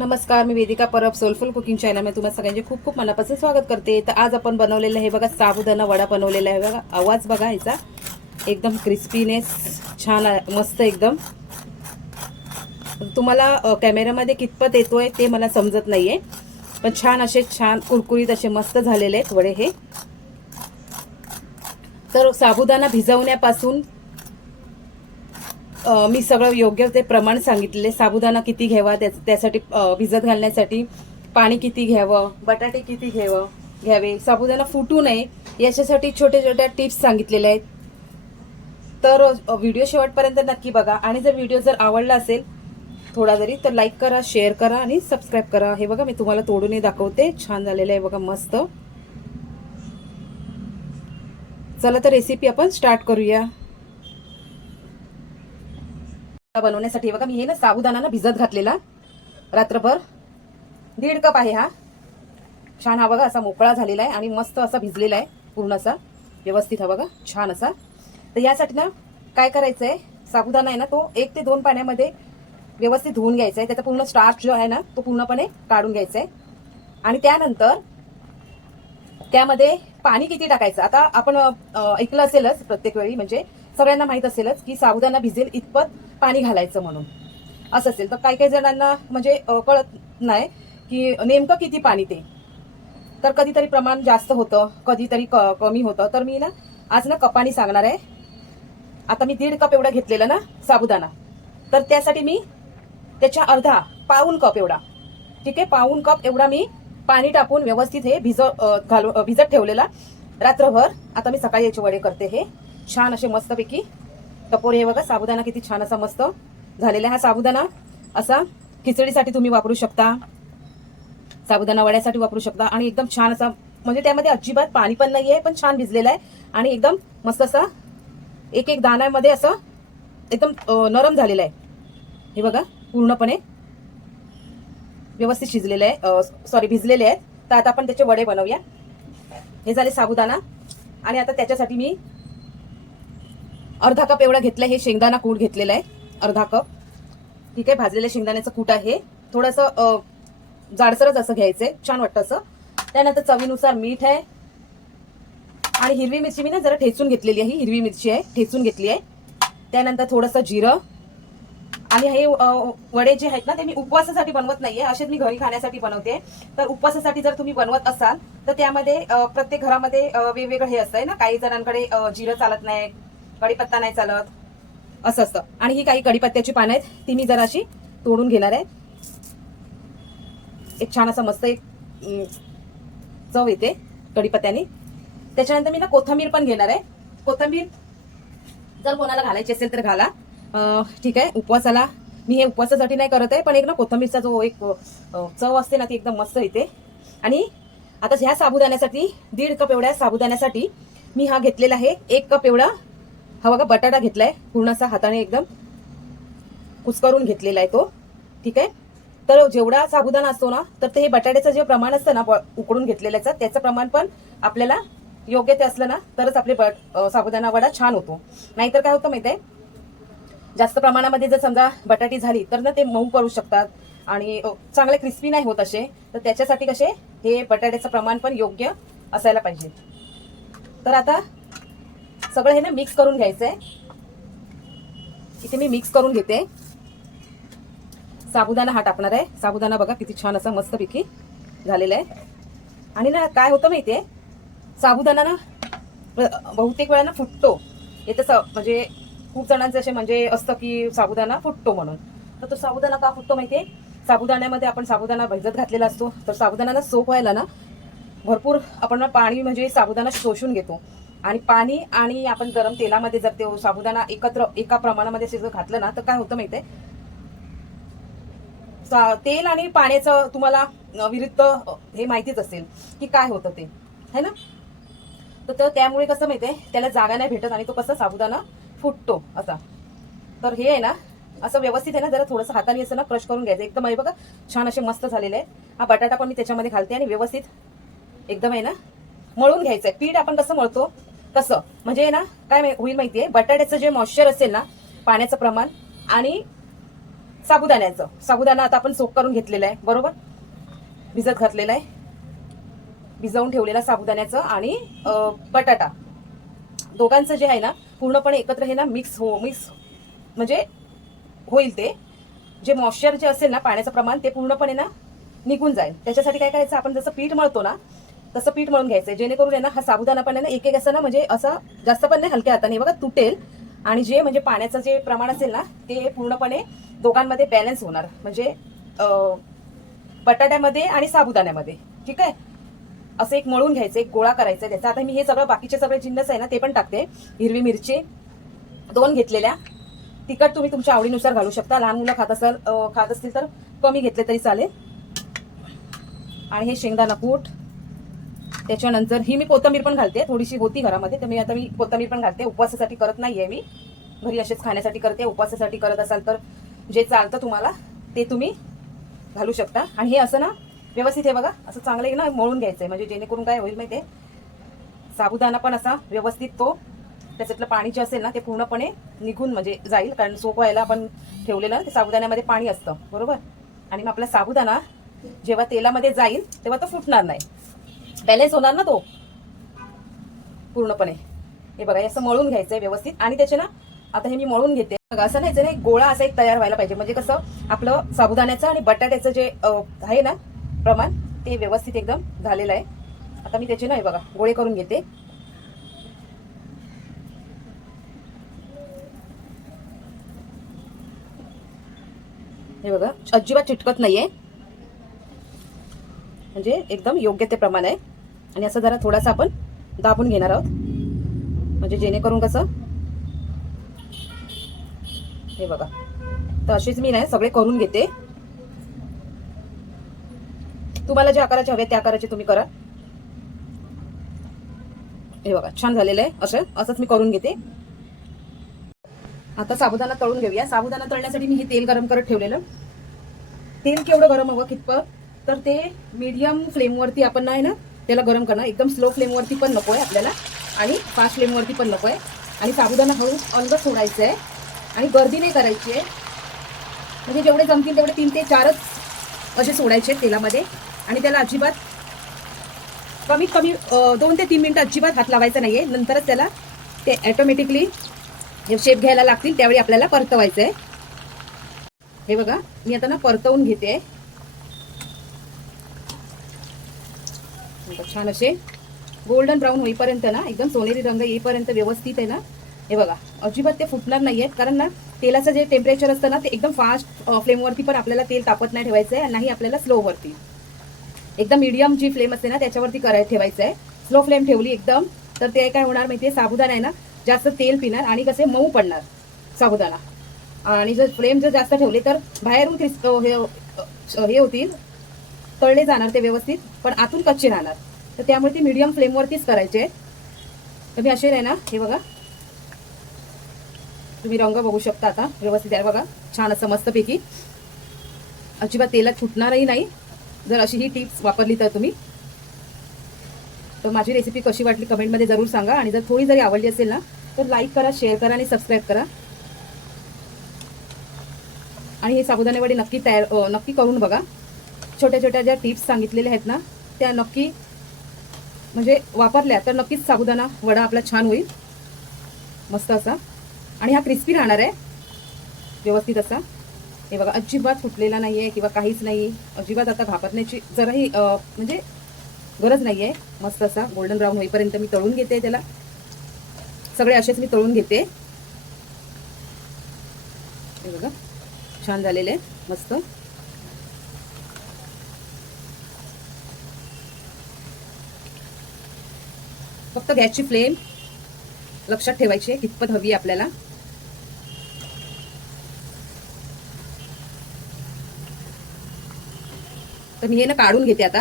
नमस्कार मी Vedika Parab soulful cooking चॅनलमध्ये तुम्हाला सगळ्यांचे खूप खूप मनापासून स्वागत करते. तर आज आपण बनवलेलं आहे बघा साबुदाणा वडा बनवलेला आहे बघा आवाज बघा याचा. एकदम क्रिस्पीनेस छान आहे, मस्त एकदम. तुम्हाला कॅमेऱ्यामध्ये कितपत येतोय ते मला समजत नाहीये पण छान असे छान कुरकुरीत असे मस्त झालेले आहेत वडे हे. तर साबुदाणा भिजवण्यापासून मी सगळं योग्य ते प्रमाण सांगितलेले. साबुदाणा किती घ्यावा त्या- त्यासाठी भिजत घालण्यासाठी पाणी किती घ्यावं बटाटे किती घ्यावं घ्यावे. साबुदाणा फुटू नये याच्यासाठी छोट्या छोट्या टिप्स सांगितलेल्या आहेत. तर व्हिडिओ शेवटपर्यंत नक्की बघा. आणि जर व्हिडिओ जर आवडला असेल थोडा जरी तर लाईक करा शेअर करा आणि सबस्क्राईब करा. हे बघा मी तुम्हाला तोडूनही दाखवते. छान झालेलं आहे बघा मस्त. चला तर रेसिपी आपण स्टार्ट करूया. बनवण्यासाठी. बघा मी हे ना साबुदाणा ना भिजत घातलेला रात्रभर. दीड कप आहे हा. छान हा बघा असा मोकळा झालेला आहे आणि मस्त असा भिजलेला आहे पूर्ण असा व्यवस्थित हा बघा छान असा. तर यासाठी ना काय करायचं आहे साबुदाणा आहे ना तो एक ते दोन पाण्यामध्ये व्यवस्थित धुवून घ्यायचा आहे त्याचा पूर्ण स्टार्च जो आहे ना तो पूर्णपणे काढून घ्यायचा आहे आणि त्यानंतर त्यामध्ये पाणी किती टाकायचं? आता आपण ऐकलं असेलच प्रत्येक वेळी म्हणजे सगळ्यांना माहीत असेलच की साबुदाणा भिजेल इतपत पाणी घालायचं म्हणून. असं असेल. तर काही काही जणांना म्हणजे कळत नाही की नेमकं किती पाणी ते. तर कधीतरी प्रमाण जास्त होतं कधीतरी क- कमी होतं. तर मी ना आज ना कपाणी सांगणार आहे. आता मी दीड कप एवढा घेतलेला ना साबुदाणा. तर त्यासाठी मी त्याच्या अर्धा पाऊन कप एवढा. ठीक आहे? पाऊन कप एवढा मी पाणी टाकून व्यवस्थित हे भिज घालू भिजत ठेवलेला. रात्रभर. आता मी सकाळी याचे वडे करते हे. छान असे मस्तपैकी टपोर हे बघा साबुदाणा किती छान असा मस्त झालेला आहे. हा साबुदाणा. असा खिचडीसाठी तुम्ही वापरू शकता. साबुदाणा वड्यासाठी वापरू शकता. आणि एकदम छान असा म्हणजे त्यामध्ये अजिबात पाणी पण नाही आहे पण छान भिजलेला आहे. आणि एकदम मस्त असा एक एक दाण्यामध्ये असं एकदम नरम झालेला आहे. हे बघा पूर्णपणे व्यवस्थित शिजलेलं आहे. सॉरी भिजलेले आहेत. तर आता आपण त्याचे वडे बनवूया. हे झाले साबुदाणा. आणि आता त्याच्यासाठी मी अर्धा कप एवढा घेतलाय हे शेंगदाणा कूट घेतलेला आहे. अर्धा कप. ठीक आहे भाजलेल्या शेंगदाण्याचं कूट आहे. थोडंसं जाडसरच असं घ्यायचंय. छान वाटतं असं. त्यानंतर चवीनुसार मीठ आहे. आणि हिरवी मिरची मी ना जरा ठेचून घेतलेली आहे. ही हिरवी मिरची आहे ठेचून घेतली आहे. त्यानंतर थोडंसं जिरं. आणि हे वडे जे आहेत ना ते मी उपवासासाठी बनवत नाहीये. असेच मी घरी खाण्यासाठी बनवते. तर उपवासासाठी जर तुम्ही बनवत असाल तर त्यामध्ये प्रत्येक घरामध्ये वेगवेगळं हे असतंय ना. काही जणांकडे जिरं चालत नाही. कढीपत्ता नाही चालत. असं असतं. आणि ही काही कढीपत्त्याची पानं आहेत ती मी जराशी तोडून घेणार आहे. एक छान असं मस्त एक चव येते कढीपत्त्याने. त्याच्यानंतर मी ना कोथंबीर पण घेणार आहे. कोथंबीर जर कोणाला घालायची असेल तर घाला. ठीक आहे उपवासाला. मी हे उपवासासाठी नाही करत आहे पण एक ना कोथंबीरचा जो एक चव असते ना ती एकदम मस्त येते. आणि आता ह्या साबुदाण्यासाठी दीड कप एवढ्या साबुदाण्यासाठी मी हा घेतलेला आहे. एक कप एवढा हा बघा बटाटा घेतलाय. पूर्ण असा हाताने एकदम कुस्करून घेतलेला आहे तो. ठीक आहे? तर जेवढा साबुदाणा असतो ना तर ते हे बटाट्याचं जे प्रमाण असतं ना उकडून घेतलेल्याचं त्याचं प्रमाण पण आपल्याला योग्य ते असलं ना तरच आपले बट साबुदाणा वडा छान होतो. नाहीतर काय होतं माहितीये? जास्त प्रमाणामध्ये जर समजा बटाटी झाली तर ना ते मऊ करू शकतात. आणि चांगले क्रिस्पी नाही होत असे तर त्याच्यासाठी कसे हे बटाट्याचं प्रमाण पण योग्य असायला पाहिजे. तर आता सगळं हे ना मिक्स करून घ्यायचंय. इथे मी मिक्स करून घेते. साबुदाणा हा टाकणार आहे. साबुदाणा बघा किती छान असा मस्तपैकी झालेला आहे. आणि ना काय होतं माहिती आहे साबुदाणा ना बहुतेक वेळा ना फुटतो. हे तसं म्हणजे खूप जणांचे असे म्हणजे असतं की साबुदाणा फुटतो म्हणून. तर तो साबुदाणा का फुटतो माहिती आहे साबुदाण्यामध्ये आपण साबुदाणा भिजत घातलेला असतो. तर साबुदाणा सोप व्हायला ना भरपूर आपण पाणी म्हणजे साबुदाणा शोषून घेतो. आणि पाणी आणि आपण गरम तेलामध्ये जर ते साबुदाणा एकत्र एका प्रमाणामध्ये शिजत जर घातलं ना तर काय होतं माहिती सा- तेल आणि पाण्याचं तुम्हाला विरुद्ध हे माहितीच असेल की काय होतं ते. है ना? तर तर त्यामुळे कसं माहितीये? त्याला जागा नाही भेटत आणि तो कसा साबुदाणा फुटतो असा. तर हे आहे ना असं व्यवस्थित आहे ना जरा थोडंसं हाताने असं ना क्रश करून घ्यायचं. एकदम आहे बघा छान असे मस्त झालेले आहे. हा बटाटा पण मी त्याच्यामध्ये घालते आणि व्यवस्थित एकदम आहे ना मळून घ्यायचं आहे पीठ आपण कसं मळतो? कसं म्हणजे आहे ना काय माहि- होईल माहितीये बटाट्याचं जे मॉइश्चर असेल ना पाण्याचं प्रमाण आणि साबुदाण्याचं. साबुदाणा आता आपण सोप करून घेतलेला आहे बरोबर? भिजत घातलेला आहे. भिजवून ठेवलेला साबुदाण्याचं आणि बटाटा. दोघांचं जे आहे ना पूर्णपणे एकत्र हे ना मिक्स हो मिक्स म्हणजे होईल ते. जे मॉइश्चर जे असेल ना पाण्याचं प्रमाण ते पूर्णपणे ना निघून जाईल. त्याच्यासाठी काय करायचं आपण जसं पीठ मळतो ना तसं पीठ मळून घ्यायचं जेणेकरून आहे ना हा साबुदाणा पण आहे ना एक एक असं ना म्हणजे असं जास्त पण नाही हलक्या हाताने. बघा तुटेल. आणि जे म्हणजे पाण्याचं जे प्रमाण असेल ना ते पूर्णपणे दोघांमध्ये बॅलन्स होणार. म्हणजे बटाट्यामध्ये आणि साबुदाण्यामध्ये. ठीक आहे? असं एक मळून घ्यायचं एक गोळा करायचा त्याचा. आता मी हे सगळं बाकीचे सगळे जिन्नस आहे ना ते पण टाकते. हिरवी मिरची दोन घेतलेल्या. तिखट तुम्ही तुमच्या आवडीनुसार घालू शकता. लहान मुलं खात असाल खात असतील तर कमी घेतले तरी चालेल. आणि हे शेंगदाणा कूट. त्याच्यानंतर ही मी कोथंबीर पण घालते. थोडीशी होती घरामध्ये तर मी आता मी कोथंबीर पण घालते. उपवासासाठी करत नाहीये मी. घरी असेच खाण्यासाठी करते. उपवासासाठी करत असाल तर जे चालतं तुम्हाला ते तुम्ही घालू शकता. आणि हे असं ना व्यवस्थित हे बघा. असं चांगलं आहे ना मळून घ्यायचं आहे म्हणजे जेणेकरून काय होईल माहितीये? साबुदाणा पण असा व्यवस्थित तो त्याच्यातलं पाणी जे असेल ना ते पूर्णपणे निघून म्हणजे जाईल. कारण सोप व्हायला आपण ठेवलेलं ना ते साबुदाण्यामध्ये पाणी असतं. बरोबर? आणि मग आपला साबुदाणा जेव्हा तेलामध्ये जाईल तेव्हा तो फुटणार नाही. बॅलेन्स होणार ना तो? पूर्णपणे. हे बघा असं मळून घ्यायचंय व्यवस्थित. आणि त्याचे ना आता हे मी मळून घेते. बघा असं नाही ना एक गोळा असा एक तयार व्हायला पाहिजे. म्हणजे कसं आपलं साबुदाण्याचं आणि बटाट्याचं जे आहे ना प्रमाण ते व्यवस्थित एकदम झालेलं आहे. आता मी त्याचे ना हे बघा गोळे करून घेते. हे बघा अजिबात चिटकत नाहीये. म्हणजे एकदम योग्य ते प्रमाण आहे. आणि असं जरा थोडासा आपण दाबून घेणार आहोत. म्हणजे जेणेकरून कसं हे बघा. तर अशीच मी नाही सगळे करून घेते. तुम्हाला जे आकाराचे हवे त्या आकाराचे तुम्ही करा. हे बघा छान झालेलं आहे असं असंच मी करून घेते. आता साबुदाणा तळून घेऊया. साबुदाणा तळण्यासाठी मी हे तेल गरम करत ठेवलेलं. तेल केवढं गरम हवं कितपत तर ते मीडियम फ्लेमवरती आपण नाही ना त्याला गरम करणार एकदम स्लो फ्लेमवरती पण नको आहे आपल्याला. आणि फास्ट फ्लेमवरती पण नको आहे. आणि साबुदाणा हळू अलग सोडायचं आहे. आणि गर्दी नाही करायची आहे. म्हणजे जेवढे जमतील तेवढे तीन ते चारच असे सोडायचे आहेत तेलामध्ये. आणि त्याला अजिबात कमीत कमी दोन ते तीन मिनटं अजिबात हात लावायचा आहे नंतरच त्याला ते ऑटोमॅटिकली शेप घ्यायला लागतील त्यावेळी आपल्याला परतवायचं आहे हे बघा मी आता ना परतवून घेते. आता छान असे. गोल्डन ब्राऊन होईपर्यंत ना एकदम सोनेरी रंग येईपर्यंत व्यवस्थित आहे ना. हे बघा अजिबात ते फुटणार नाही आहेत कारण ना तेलाचं जे टेम्परेचर असतं ना ते एकदम फास्ट फ्लेमवरती पण आपल्याला तेल तापत नाही ठेवायचं आहे नाही आपल्याला स्लोवरती एकदम मीडियम जी फ्लेम असते ना त्याच्यावरती कराय ठेवायचं आहे. स्लो फ्लेम ठेवली एकदम तर ते काय होणार माहितीये? साबुदाणा आहे ना जास्त तेल पिणार आणि कसे मऊ पडणार साबुदाणा. आणि जर फ्लेम जर जास्त ठेवले तर बाहेरून क्रिस्प हे होतील तळले जाणार ते व्यवस्थित पण आतून कच्चे राहणार. तर त्यामुळे ते मीडियम फ्लेमवरतीच करायचे. तर मी असे नाही ना हे बघा. तुम्ही रंग बघू शकता आता व्यवस्थित आहे. बघा छान असं मस्तपैकी. अजिबात तेलात फुटणारही नाही. जर अशी ही टिप्स वापरली तर तुम्ही. तर माझी रेसिपी कशी वाटली कमेंटमध्ये जरूर सांगा. आणि जर थोडी जरी आवडली असेल ना तर लाईक करा शेअर करा आणि सबस्क्राईब करा. आणि हे साबुदाणे वडे नक्की तयार नक्की करून बघा. छोट्या छोट्या ज्या टिप्स सांगितलेल्या आहेत ना त्या नक्की म्हणजे वापरल्या तर नक्कीच साबुदाणा वडा आपला छान होईल. मस्त असा. आणि हा क्रिस्पी राहणार आहे. व्यवस्थित असा. हे बघा अजिबात फुटलेला नाही आहे किंवा काहीच नाही. अजिबात आता घाबरण्याची जराही म्हणजे गरज नाही आहे मस्त असा गोल्डन ब्राऊन होईपर्यंत मी तळून घेते त्याला. सगळे असेच मी तळून घेते. हे बघा छान झालेले. आहे मस्त. फक्त गॅसची फ्लेम लक्षात ठेवायची आहे. कितपत हवी आपल्याला. तर मी हे ना काढून घेते आता.